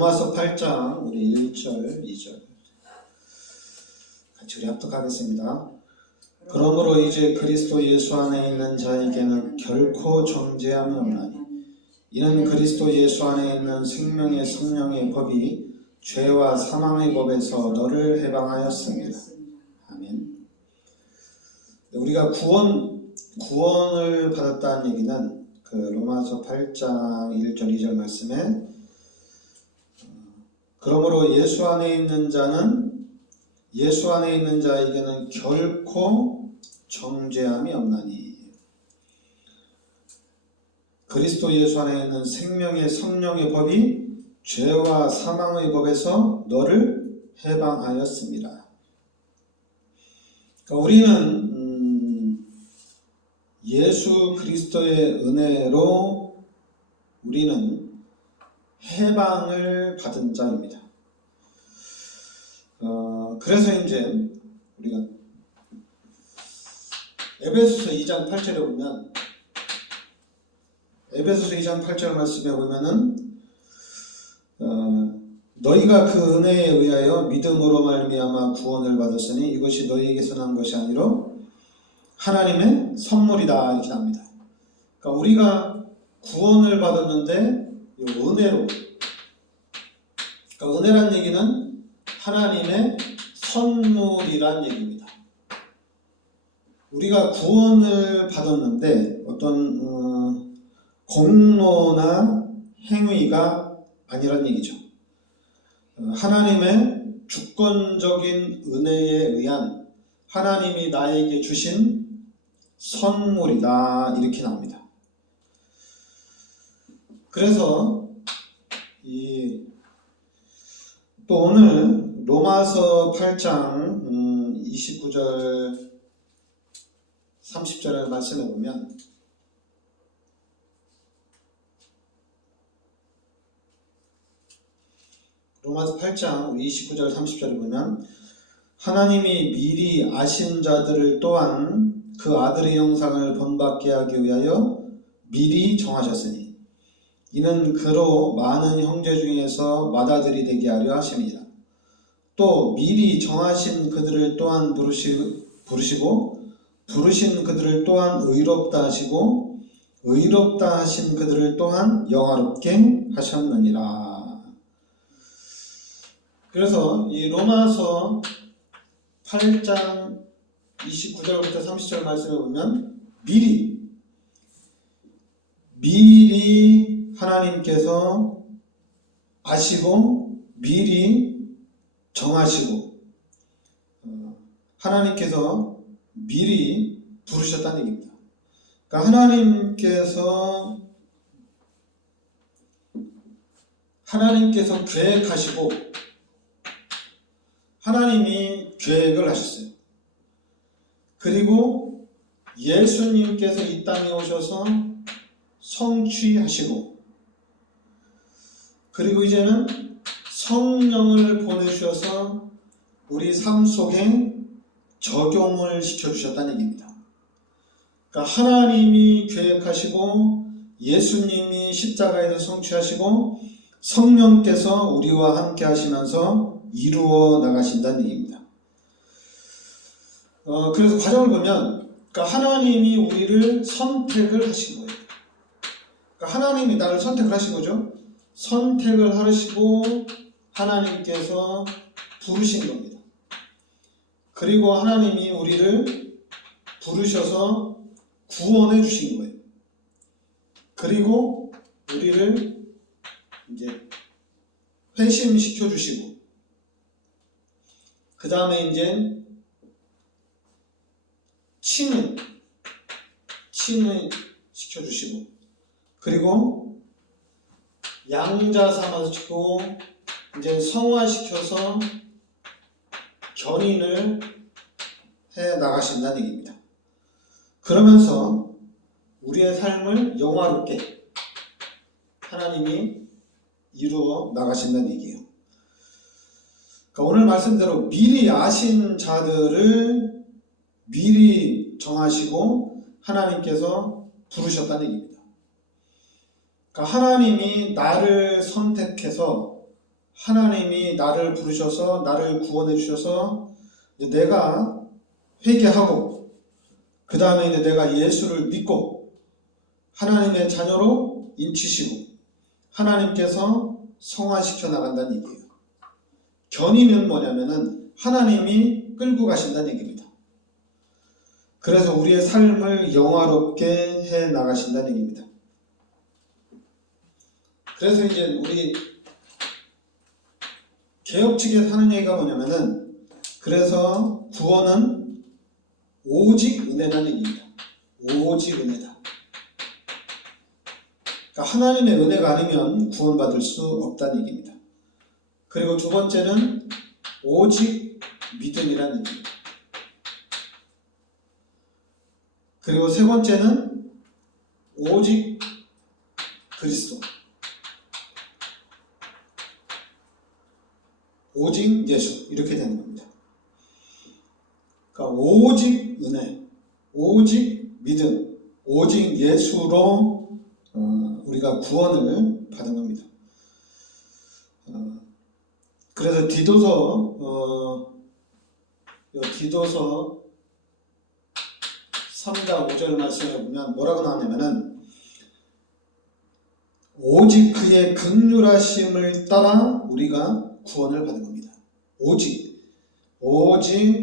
로마서 8장 우리 1절, 2절 같이 우리 합독하겠습니다. 그러므로 이제 그리스도 예수 안에 있는 자에게는 결코 정죄함이 없나니 이는 그리스도 예수 안에 있는 생명의 성령의 법이 죄와 사망의 법에서 너를 해방하였습니다. 아멘. 우리가 구원을 받았다는 얘기는 그 로마서 8장 1절 2절 말씀에 그러므로 예수 안에 있는 자에게는 결코 정죄함이 없나니 그리스도 예수 안에 있는 생명의 성령의 법이 죄와 사망의 법에서 너를 해방하였습니다. 그러니까 우리는 예수 그리스도의 은혜로 우리는 해방을 받은 자입니다. 그래서 이제 우리가 에베소서 2장 8절에 보면 에베소서 2장 8절 말씀에 보면은 너희가 그 은혜에 의하여 믿음으로 말미암아 구원을 받았으니 이것이 너희에게서 난 것이 아니로 하나님의 선물이다 이렇게 나옵니다. 그러니까 우리가 구원을 받았는데 이 은혜로, 그러니까 은혜란 얘기는 하나님의 선물이란 얘기입니다. 우리가 구원을 받았는데 어떤 공로나 행위가 아니란 얘기죠. 하나님의 주권적인 은혜에 의한 하나님이 나에게 주신 선물이다 이렇게 나옵니다. 그래서 또 오늘 로마서 8장 29절 30절의 말씀에 보면 로마서 8장 29절 30절에 보면 하나님이 미리 아신 자들을 또한 그 아들의 형상을 본받게 하기 위하여 미리 정하셨으니 이는 그로 많은 형제 중에서 맏아들이 되게 하려 하심이라. 또 미리 정하신 그들을 또한 부르시고 부르신 그들을 또한 의롭다 하시고 의롭다 하신 그들을 또한 영화롭게 하셨느니라. 그래서 이 로마서 8장 29절부터 30절 말씀에 보면 미리 하나님께서 아시고 미리 정하시고 하나님께서 미리 부르셨다는 얘기입니다. 그러니까 하나님께서 계획하시고 하나님이 계획을 하셨어요. 그리고 예수님께서 이 땅에 오셔서 성취하시고 그리고 이제는 성령을 보내주셔서 우리 삶 속에 적용을 시켜주셨다는 얘기입니다. 그러니까 하나님이 계획하시고 예수님이 십자가에서 성취하시고 성령께서 우리와 함께 하시면서 이루어 나가신다는 얘기입니다. 그래서 과정을 보면 그러니까 하나님이 우리를 선택을 하신 거예요. 그러니까 하나님이 나를 선택을 하신 거죠. 선택을 하시고 하나님께서 부르신 겁니다. 그리고 하나님이 우리를 부르셔서 구원해 주신 거예요. 그리고 우리를 이제 회심시켜 주시고 그 다음에 이제 친을 시켜주시고 그리고 양자 삼아서 시키고 이제 성화시켜서 견인을 해 나가신다는 얘기입니다. 그러면서 우리의 삶을 영화롭게 하나님이 이루어 나가신다는 얘기예요. 그러니까 오늘 말씀대로 미리 아신 자들을 미리 정하시고 하나님께서 부르셨다는 얘기입니다. 그러니까 하나님이 나를 선택해서 하나님이 나를 부르셔서 나를 구원해 주셔서 이제 내가 회개하고 그 다음에 이제 내가 예수를 믿고 하나님의 자녀로 인치시고 하나님께서 성화시켜 나간다는 얘기예요. 견인은 뭐냐면은 하나님이 끌고 가신다는 얘기입니다. 그래서 우리의 삶을 영화롭게 해 나가신다는 얘기입니다. 그래서 이제 우리 개혁 측에서 하는 얘기가 뭐냐면은 그래서 구원은 오직 은혜라는 얘기입니다. 오직 은혜다. 그러니까 하나님의 은혜가 아니면 구원받을 수 없다는 얘기입니다. 그리고 두 번째는 오직 믿음이라는 얘기입니다. 그리고 세 번째는 오직 그리스도, 오직 예수, 이렇게 되는 겁니다. 그러니까 오직 은혜, 오직 믿음, 오직 예수로 우리가 구원을 받은 겁니다. 그래서 디도서 3장 5절 말씀에 보면 뭐라고 나왔냐면은 오직 그의 긍휼하심을 따라 우리가 구원을 받은 겁니다. 오직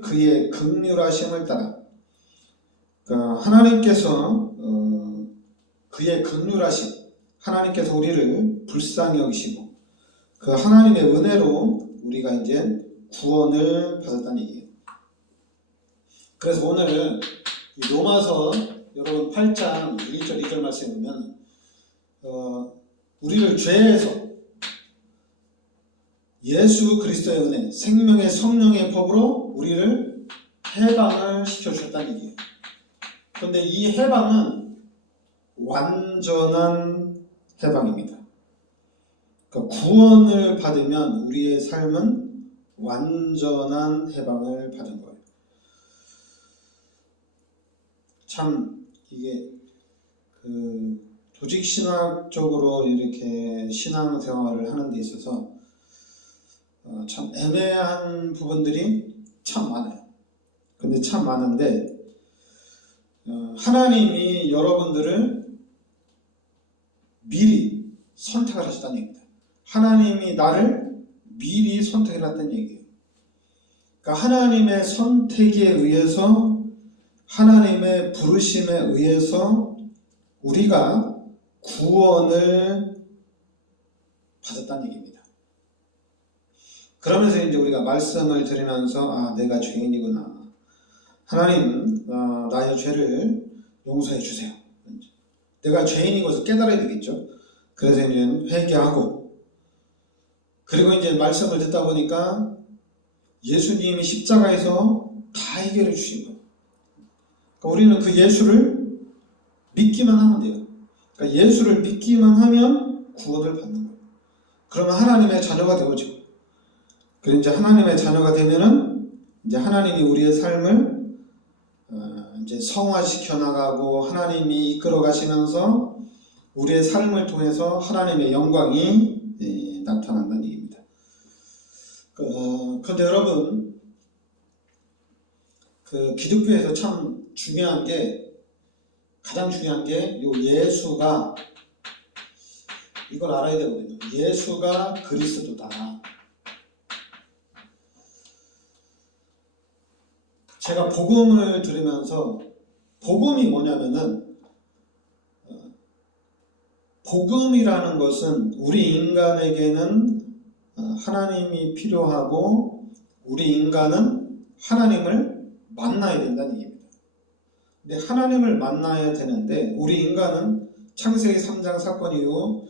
그의 긍휼하심을 따라. 그러니까 하나님께서 그의 긍휼하심, 하나님께서 우리를 불쌍히 여기시고 그 하나님의 은혜로 우리가 이제 구원을 받았다는 얘기예요. 그래서 오늘 이 로마서 여러분 8장 1절 2절 말씀에 보면 우리를 죄에서 예수 그리스도의 은혜, 생명의 성령의 법으로 우리를 해방을 시켜주셨다는 얘기예요. 그런데 이 해방은 완전한 해방입니다. 그러니까 구원을 받으면 우리의 삶은 완전한 해방을 받은 거예요. 참 이게 조직신학적으로 이렇게 신앙생활을 하는 데 있어서 참 애매한 부분들이 참 많아요. 근데 참 많은데 하나님이 여러분들을 미리 선택을 하셨다는 얘기입니다. 하나님이 나를 미리 선택을 했다는 얘기예요. 그러니까 하나님의 선택에 의해서 하나님의 부르심에 의해서 우리가 구원을 받았다는 얘기입니다. 그러면서 이제 우리가 말씀을 들으면서 내가 죄인이구나. 하나님 나의 죄를 용서해 주세요. 내가 죄인인 것을 깨달아야 되겠죠. 그래서 이제 회개하고 그리고 이제 말씀을 듣다 보니까 예수님이 십자가에서 다 해결해 주신 거예요. 그러니까 우리는 그 예수를 믿기만 하면 돼요. 그러니까 예수를 믿기만 하면 구원을 받는 거예요. 그러면 하나님의 자녀가 되어지고 그리고 이제 하나님의 자녀가 되면은 이제 하나님이 우리의 삶을 이제 성화시켜 나가고 하나님이 이끌어 가시면서 우리의 삶을 통해서 하나님의 영광이 나타난다는 얘기입니다. 그런데 여러분 기독교에서 참 중요한 게 가장 중요한 게 요 예수가 이걸 알아야 되거든요. 예수가 그리스도다. 제가 복음을 들으면서 복음이 뭐냐면은 복음이라는 것은 우리 인간에게는 하나님이 필요하고 우리 인간은 하나님을 만나야 된다는 얘기입니다. 근데 하나님을 만나야 되는데 우리 인간은 창세기 3장 사건 이후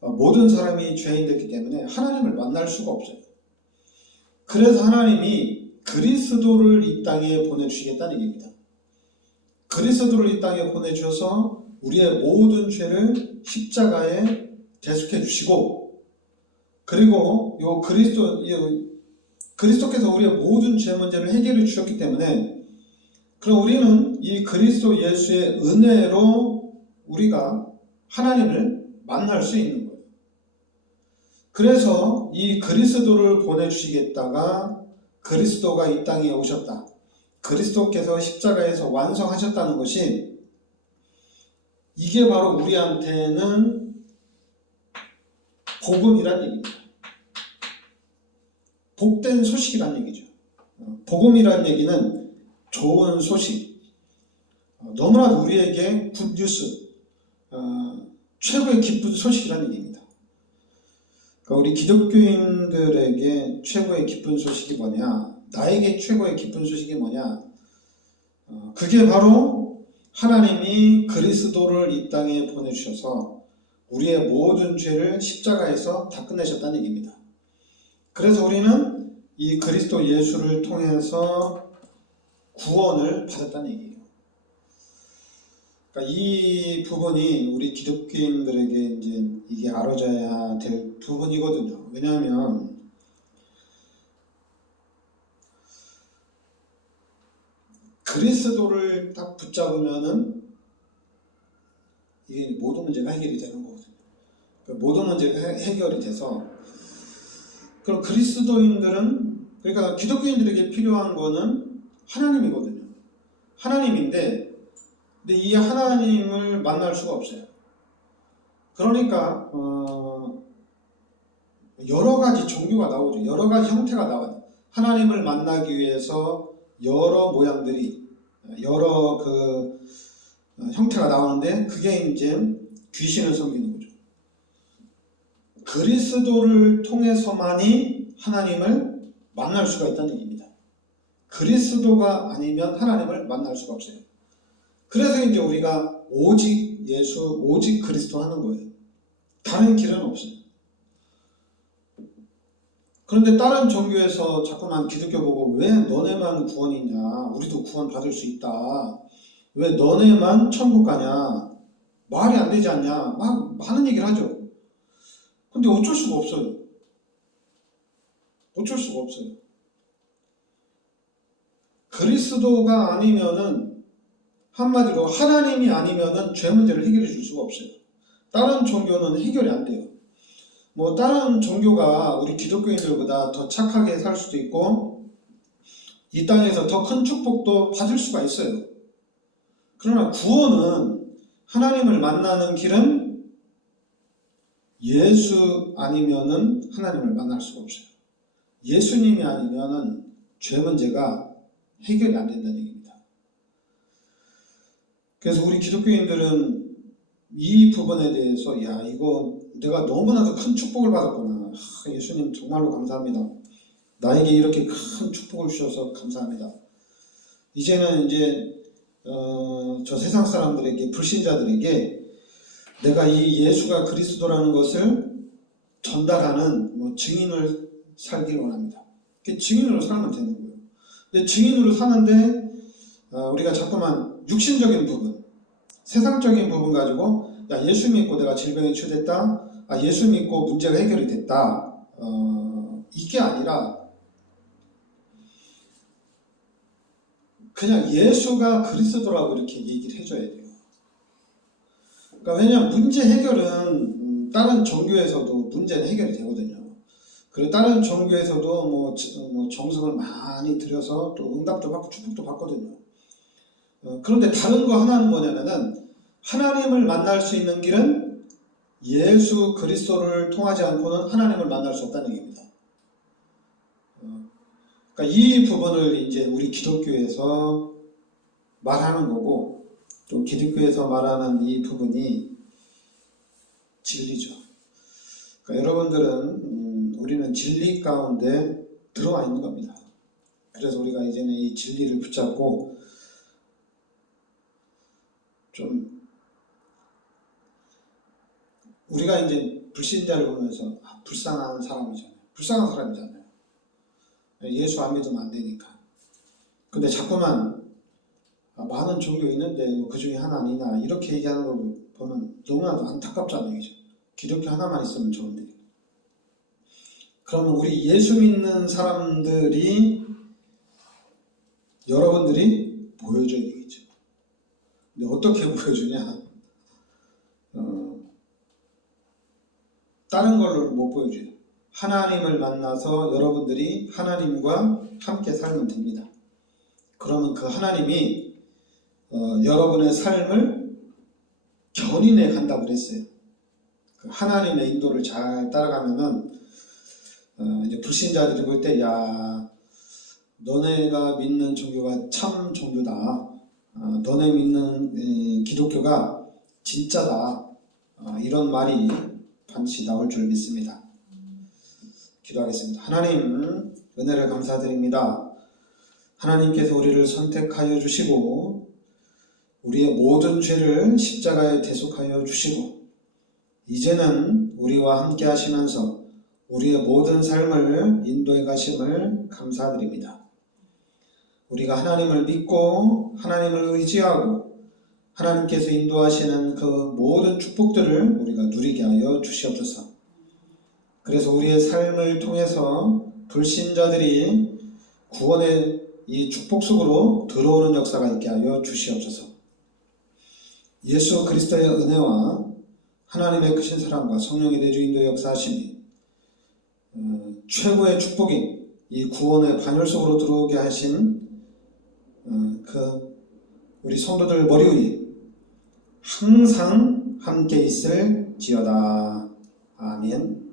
모든 사람이 죄인 됐기 때문에 하나님을 만날 수가 없어요. 그래서 하나님이 그리스도를 이 땅에 보내주시겠다는 얘기입니다. 그리스도를 이 땅에 보내주셔서 우리의 모든 죄를 십자가에 대속해 주시고 그리고 요 그리스도께서 우리의 모든 죄 문제를 해결해 주셨기 때문에 그럼 우리는 이 그리스도 예수의 은혜로 우리가 하나님을 만날 수 있는 거예요. 그래서 이 그리스도를 보내주시겠다가 그리스도가 이 땅에 오셨다. 그리스도께서 십자가에서 완성하셨다는 것이 이게 바로 우리한테는 복음이란 얘기입니다. 복된 소식이란 얘기죠. 복음이란 얘기는 좋은 소식, 너무나도 우리에게 굿뉴스, 최고의 기쁜 소식이란 얘기입니다. 그러니까 우리 기독교인들에게 최고의 기쁜 소식이 뭐냐? 나에게 최고의 기쁜 소식이 뭐냐? 그게 바로 하나님이 그리스도를 이 땅에 보내주셔서 우리의 모든 죄를 십자가에서 다 끝내셨다는 얘기입니다. 그래서 우리는 이 그리스도 예수를 통해서 구원을 받았다는 얘기예요. 그러니까 이 부분이 우리 기독교인들에게 이제 이게 알아져야 될 부분이거든요. 왜냐하면 그리스도를 딱 붙잡으면은 이게 모든 문제가 해결이 되는 거거든요. 그러니까 모든 문제가 해결이 돼서, 그럼 그리스도인들은, 그러니까 기독교인들에게 필요한 거는 하나님이거든요. 하나님인데, 근데 이 하나님을 만날 수가 없어요. 그러니까 여러 가지 종류가 나오죠. 여러 가지 형태가 나와요. 하나님을 만나기 위해서 여러 모양들이, 여러 형태가 나오는데, 그게 이제 귀신을 섬기는 거죠. 그리스도를 통해서만이 하나님을 만날 수가 있다는 얘기입니다. 그리스도가 아니면 하나님을 만날 수가 없어요. 그래서 이제 우리가 오직 예수, 오직 그리스도 하는 거예요. 다른 길은 없어요. 그런데 다른 종교에서 자꾸만 기독교 보고 왜 너네만 구원이냐, 우리도 구원 받을 수 있다, 왜 너네만 천국 가냐, 말이 안 되지 않냐, 막 많은 얘기를 하죠. 근데 어쩔 수가 없어요. 어쩔 수가 없어요. 그리스도가 아니면은, 한마디로 하나님이 아니면은 죄 문제를 해결해 줄 수가 없어요. 다른 종교는 해결이 안 돼요. 뭐 다른 종교가 우리 기독교인들보다 더 착하게 살 수도 있고 이 땅에서 더 큰 축복도 받을 수가 있어요. 그러나 구원은, 하나님을 만나는 길은 예수 아니면은 하나님을 만날 수가 없어요. 예수님이 아니면은 죄 문제가 해결이 안 된다는 얘기입니다. 그래서 우리 기독교인들은 이 부분에 대해서, 야, 이거 내가 너무나도 큰 축복을 받았구나. 예수님 정말로 감사합니다. 나에게 이렇게 큰 축복을 주셔서 감사합니다. 이제는 이제 저 세상 사람들에게, 불신자들에게 내가 이 예수가 그리스도라는 것을 전달하는 증인을 살기를 원합니다. 증인으로 살면 되는 거예요. 근데 증인으로 사는데 우리가 자꾸만 육신적인 부분, 세상적인 부분 가지고, 야, 예수 믿고 내가 질병에 치유됐다, 예수 믿고 문제가 해결이 됐다, 이게 아니라 그냥 예수가 그리스도라고 이렇게 얘기를 해줘야 돼요. 그러니까 왜냐하면 문제 해결은 다른 종교에서도 문제는 해결이 되거든요. 그리고 다른 종교에서도 뭐 정성을 많이 들여서 또 응답도 받고 축복도 받거든요. 그런데 다른 거 하나는 뭐냐면은, 하나님을 만날 수 있는 길은 예수 그리스도를 통하지 않고는 하나님을 만날 수 없다는 얘기입니다. 그러니까 이 부분을 이제 우리 기독교에서 말하는 거고, 또 기독교에서 말하는 이 부분이 진리죠. 그러니까 여러분들은 우리는 진리 가운데 들어와 있는 겁니다. 그래서 우리가 이제는 이 진리를 붙잡고 좀, 우리가 이제 불신자를 보면서 불쌍한 사람이잖아요. 불쌍한 사람이잖아요. 예수 안 믿으면 안 되니까. 근데 자꾸만 많은 종교 있는데 그 중에 하나 아니냐 이렇게 얘기하는 거 보면 너무나도 안타깝잖아요. 얘기죠. 기독교 하나만 있으면 좋은데. 그러면 우리 예수 믿는 사람들이, 여러분들이 보여줘야 되겠죠. 근데 어떻게 보여주냐? 다른 걸로 못 보여줘요. 하나님을 만나서 여러분들이 하나님과 함께 살면 됩니다. 그러면 그 하나님이 여러분의 삶을 견인해 간다고 그랬어요. 그 하나님의 인도를 잘 따라가면은 이제 불신자들이 볼 때, 야, 너네가 믿는 종교가 참 종교다. 너네 믿는 기독교가 진짜다. 이런 말이 반드시 나올 줄 믿습니다. 기도하겠습니다. 하나님, 은혜를 감사드립니다. 하나님께서 우리를 선택하여 주시고 우리의 모든 죄를 십자가에 대속하여 주시고 이제는 우리와 함께 하시면서 우리의 모든 삶을 인도해 가심을 감사드립니다. 우리가 하나님을 믿고 하나님을 의지하고 하나님께서 인도하시는 그 모든 축복들을 우리가 누리게 하여 주시옵소서. 그래서 우리의 삶을 통해서 불신자들이 구원의 이 축복 속으로 들어오는 역사가 있게 하여 주시옵소서. 예수 그리스도의 은혜와 하나님의 크신 사랑과 성령의 내주인도의 역사하심이 최고의 축복인 이 구원의 반열 속으로 들어오게 하신 그 우리 성도들 머리 위에 항상 함께 있을지어다. 아멘.